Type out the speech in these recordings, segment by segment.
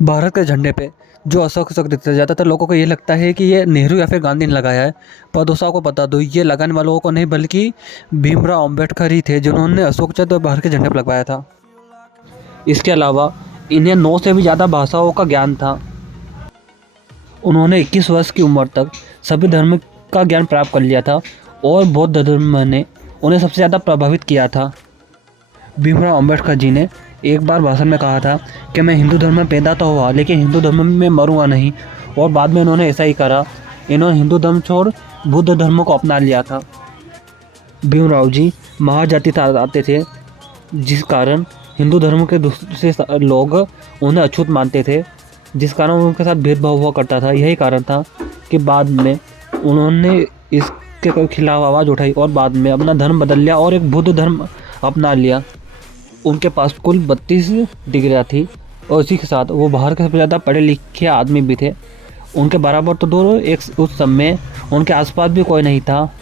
भारत के झंडे पे जो अशोक चक्र दिखता है, ज़्यादातर लोगों को ये लगता है कि ये नेहरू या फिर गांधी ने लगाया है। पर दोस्तों को बता दो, ये लगाने वालों को नहीं बल्कि भीमराव अंबेडकर ही थे जिन्होंने अशोक चक्र भारत के झंडे पर लगवाया था। इसके अलावा इन्हें 9 से भी ज़्यादा भाषाओं का ज्ञान था। उन्होंने 21 वर्ष की उम्र तक सभी धर्म का ज्ञान प्राप्त कर लिया था और बौद्ध धर्म ने उन्हें सबसे ज़्यादा प्रभावित किया था। भीमराव अंबेडकर जी ने एक बार भाषण में कहा था कि मैं हिंदू धर्म में पैदा तो हुआ लेकिन हिंदू धर्म में मरूंगा नहीं, और बाद में इन्होंने ऐसा ही करा। इन्होंने हिंदू धर्म छोड़ बुद्ध धर्म को अपना लिया था। भीमराव जी महाजाति आते थे, जिस कारण हिंदू धर्म के दूसरे लोग उन्हें अछूत मानते थे, जिस कारण उनके साथ भेदभाव हुआ करता था। यही कारण था कि बाद में उन्होंने इसके खिलाफ आवाज़ उठाई और बाद में अपना धर्म बदल लिया और एक बुद्ध धर्म अपना लिया। उनके पास कुल 32 डिग्रियाँ थी और इसी के साथ वो भारत के सबसे ज़्यादा पढ़े लिखे आदमी भी थे। उनके बराबर तो दो एक उस समय उनके आसपास भी कोई नहीं था।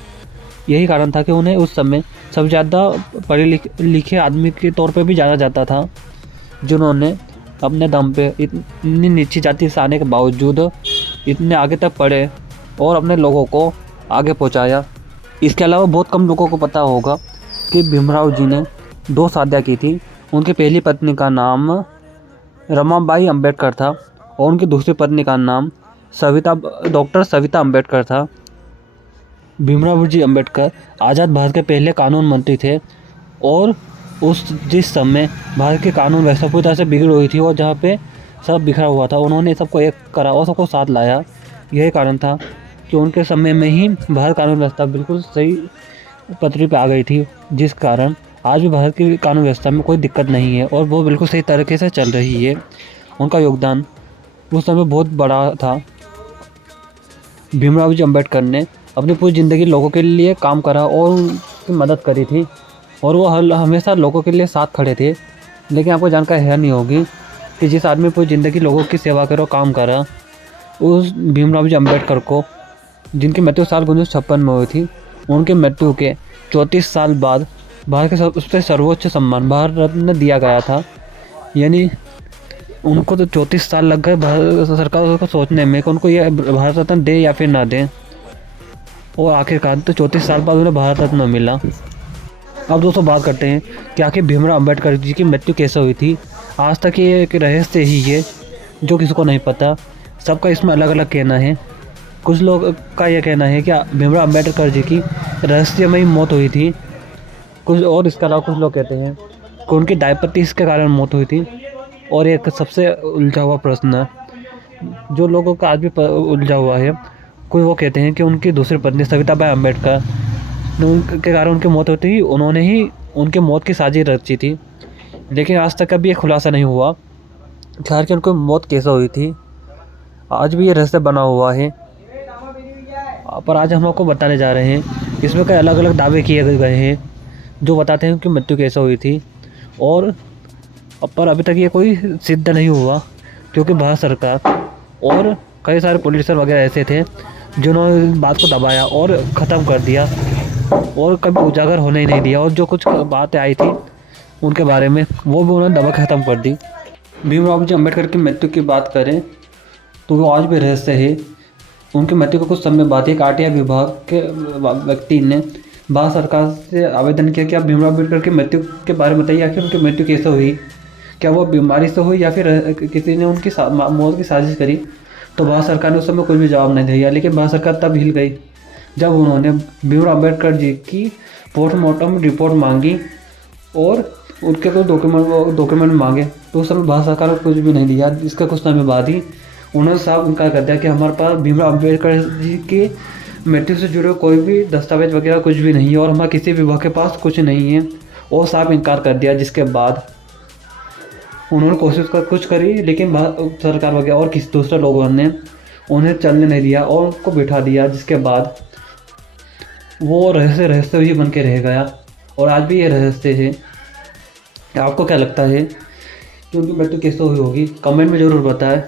यही कारण था कि उन्हें उस समय सबसे ज़्यादा पढ़े लिखे आदमी के तौर पे भी जाना जाता था, जिन्होंने अपने दम पे इतनी नीची जाति से आने के बावजूद इतने आगे तक पढ़े और अपने लोगों को आगे पहुंचाया। इसके अलावा बहुत कम लोगों को पता होगा कि भीमराव जी ने 2 शादियाँ की थी। उनकी पहली पत्नी का नाम रमाबाई अंबेडकर था और उनकी दूसरी पत्नी का नाम डॉक्टर सविता अंबेडकर था। भीमराव जी अंबेडकर आज़ाद भारत के पहले कानून मंत्री थे और जिस समय भारत की कानून व्यवस्था पूरी तरह से बिगड़ हुई थी और जहाँ पे सब बिखरा हुआ था, उन्होंने सबको एक करा और सबको साथ लाया। यही कारण था कि उनके समय में ही भारत कानून व्यवस्था बिल्कुल सही पटरी पे आ गई थी, जिस कारण आज भी भारत की कानून व्यवस्था में कोई दिक्कत नहीं है और वो बिल्कुल सही तरीके से चल रही है। उनका योगदान उस समय बहुत बड़ा था। भीमराव जी अंबेडकर ने अपनी पूरी ज़िंदगी लोगों के लिए काम करा और उनकी मदद करी थी और वो हमेशा लोगों के लिए साथ खड़े थे। लेकिन आपको जानकारी है नहीं होगी कि जिस आदमी पूरी ज़िंदगी लोगों की सेवा करो काम करा, उस भीमराव जी अंबेडकर को, जिनकी मृत्यु साल 1956 में हुई थी, उनकी मृत्यु के 34 साल बाद भारत के सबसे सर्वोच्च सम्मान भारत रत्न दिया गया था। यानी उनको तो 34 साल लग गए भारत सरकार को सोचने में कि उनको ये भारत रत्न दे या फिर ना दें, और आखिरकार तो 34 साल बाद उन्हें भारत रत्न मिला। अब दोस्तों बात करते हैं कि आखिर भीमराव अंबेडकर जी की मृत्यु कैसे हुई थी। आज तक ये एक रहस्य ही है जो किसी को नहीं पता। सबका इसमें अलग अलग कहना है। कुछ लोग का यह कहना है कि भीमराव अंबेडकर जी की रहस्यमयी मौत हुई थी। कुछ और इसके अलावा कुछ लोग कहते हैं कि उनकी डायबिटीज़ के कारण मौत हुई थी। और एक सबसे उलझा हुआ प्रश्न जो लोगों का आज भी उलझा हुआ है, कोई वो कहते हैं कि उनकी दूसरी पत्नी सविताबाई अंबेडकर के कारण उनकी मौत हुई थी, उन्होंने ही उनकी मौत की साजिश रची थी। लेकिन आज तक कभी ये खुलासा नहीं हुआ कि आखिर उनकी मौत कैसे हुई थी। आज भी ये रहस्य बना हुआ है, पर आज हम आपको बताने जा रहे हैं। इसमें कई अलग अलग दावे किए गए हैं जो बताते हैं कि मृत्यु कैसे हुई थी, और पर अभी तक ये कोई सिद्ध नहीं हुआ, क्योंकि भारत सरकार और कई सारे पॉलिटिशियन वगैरह ऐसे थे जिन्होंने इस बात को दबाया और ख़त्म कर दिया और कभी उजागर होने ही नहीं दिया। और जो कुछ बातें आई थी उनके बारे में वो भी उन्होंने दबा ख़त्म कर दी। भीमराव जी अंबेडकर की मृत्यु की बात करें तो वो आज भी रहस्य है। उनकी मृत्यु के कुछ समय बाद एक आरटीआई विभाग के व्यक्ति ने भारत सरकार से आवेदन किया कि आप भीमराव अंबेडकर की मृत्यु के बारे में बताइए, आखिर उनकी मृत्यु कैसे हुई, क्या वो बीमारी से हुई या फिर किसी ने उनकी मौत की साजिश करी। तो भारत सरकार ने उस समय कुछ भी जवाब नहीं दिया। लेकिन भारत सरकार तब हिल गई जब उन्होंने भीमराव अंबेडकर जी की पोस्टमार्टम रिपोर्ट मांगी और उनके कुछ डॉक्यूमेंट मांगे। तो उस समय भारत सरकार ने कुछ भी नहीं दिया। इसका कुछ समय बाद ही उन्होंने साफ इनकार कर दिया कि हमारे पास भीमराव अंबेडकर जी की मृत्यु से जुड़े कोई भी दस्तावेज वगैरह कुछ भी नहीं है और हमारे किसी विभाग के पास कुछ नहीं है, और साफ इनकार कर दिया। जिसके बाद उन्होंने कोशिश कुछ करी, लेकिन सरकार वगैरह और किसी दूसरे लोगों ने उन्हें चलने नहीं दिया और उनको बिठा दिया। जिसके बाद वो रहस्य ही बन के रह गया और आज भी ये रहस्य है। आपको क्या लगता है कि उनकी मृत्यु कैसे हुई होगी? कमेंट में ज़रूर बताएं।